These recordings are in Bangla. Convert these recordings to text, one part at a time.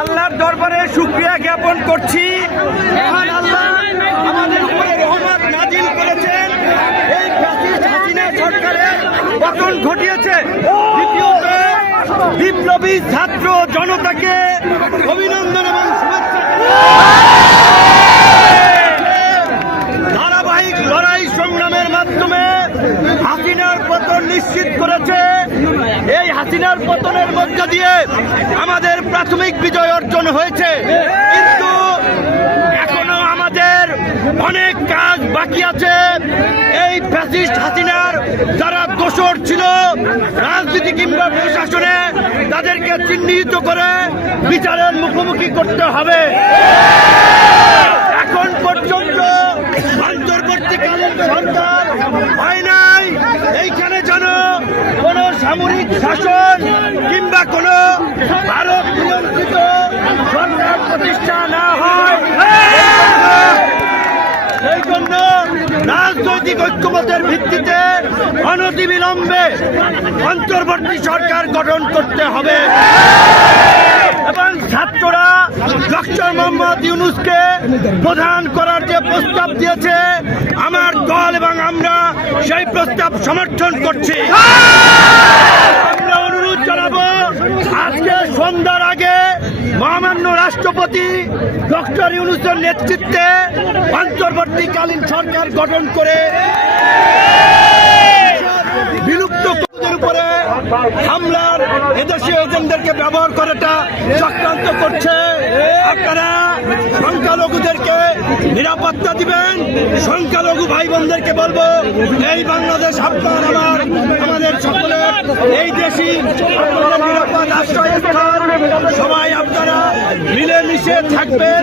আল্লাহর দরবারে শুকরিয়া জ্ঞাপন করছি। মহান আল্লাহ আমাদের উপরে রহমত নাজিল করেছেন। এই ফ্যাসিস্ট হাসিনা সরকারের পতন ঘটিয়েছে। দ্বিতীয়ত, বিপ্লবী ছাত্র জনতাকে অভিনন্দন এবং শুভেচ্ছা। ধারাবাহিক লড়াই সংগ্রামের মাধ্যমে হাসিনার পতন নিশ্চিত করেছে। এই হাসিনার পতনের মধ্য দিয়ে আমাদের প্রাথমিক বিজয় অর্জন হয়েছে, কিন্তু এখনো আমাদের অনেক কাজ বাকি আছে। এই ফ্যাসিস্ট হাসিনার যারা দোষর ছিল রাজনীতি কিংবা প্রশাসনে, তাদেরকে চিহ্নিত করে বিচারের মুখোমুখি করতে হবে। এখন পর্যন্ত অন্তর্বর্তীকালীন সরকার হয় নাই। এইখানে যেন কোন সামরিক শাসন কিংবা কোন ভারত নিয়ন্ত্রিত সরকার প্রতিষ্ঠা না হয়, সেই জন্য রাজনৈতিক ঐক্যমতের ভিত্তিতে অনতিবিলম্বে অন্তর্বর্তী সরকার গঠন করতে হবে। এবং ছাত্ররা ডক্টর মোহাম্মদ ইউনূসকে প্রধান করার যে প্রস্তাব দিয়েছে, আমার দল এবং আমরা সেই প্রস্তাব সমর্থন করছি। আমরা অনুরোধ জানাবো, আজকে সন্ধ্যার আগে মহামান্য রাষ্ট্রপতি ডক্টর ইউনূসের নেতৃত্বে অন্তর্বর্তীকালীন সরকার গঠন করে বিলুপ্ত কুকুরদের উপরে হামলার এদেশীয় এজেন্টদেরকে ব্যবহার করাটা চক্রান্ত করছে। আপনারা সংখ্যালঘুদেরকে নিরাপত্তা দিবেন। সংখ্যালঘু ভাই বোনদেরকে বলবো, এই বাংলাদেশ আপনার আমার আমাদের সকলের, এই দেশই আপনাদের নিরাপদ আশ্রয়স্থল। সবাই আপনারা মিলেমিশে থাকবেন,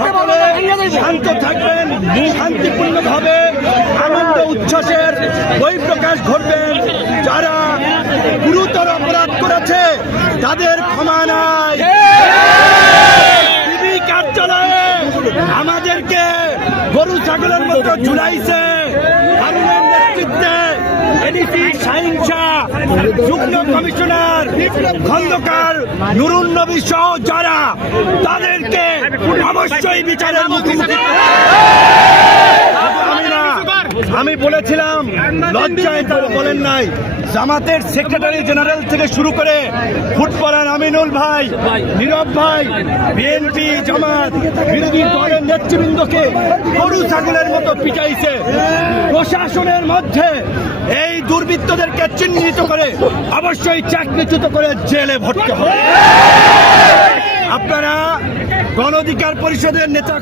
সকলে শান্ত থাকবেন, শান্তিপূর্ণভাবে আনন্দ উচ্ছ্বাসের বহিঃপ্রকাশ ঘটবেন। যারা গুরুতর অপরাধ করেছে তাদের ক্ষমা নাই। টিভি কার্যালয়ে আমাদেরকে গরু ছাগলের মতো ঝুলাইছে। হারুনের নেতৃত্বে এডিসি শাহীন শাহ, যুগ্ম কমিশনার খন্দকার নুরুন নবী সহ যারা, তাদেরকে অবশ্যই বিচারের মুখোমুখি। আমি বলেছিলাম, লজ্জায় তারা বলেন নাই। জামাতের সেক্রেটারি জেনারেল থেকে শুরু করে ফুটবলার আমিনুল ভাই, নীরব ভাই, বিএনপি জামাত বিরোধী দলের নেতৃবৃন্দকে গরু ছাগলের মতো পিটাইছে। প্রশাসনের মধ্যে এই দুর্বৃত্তদেরকে চিহ্নিত করে অবশ্যই চাকরিচ্যুত করে জেলে ভরতে হবে। আপনারা গণ অধিকার পরিষদের নেতা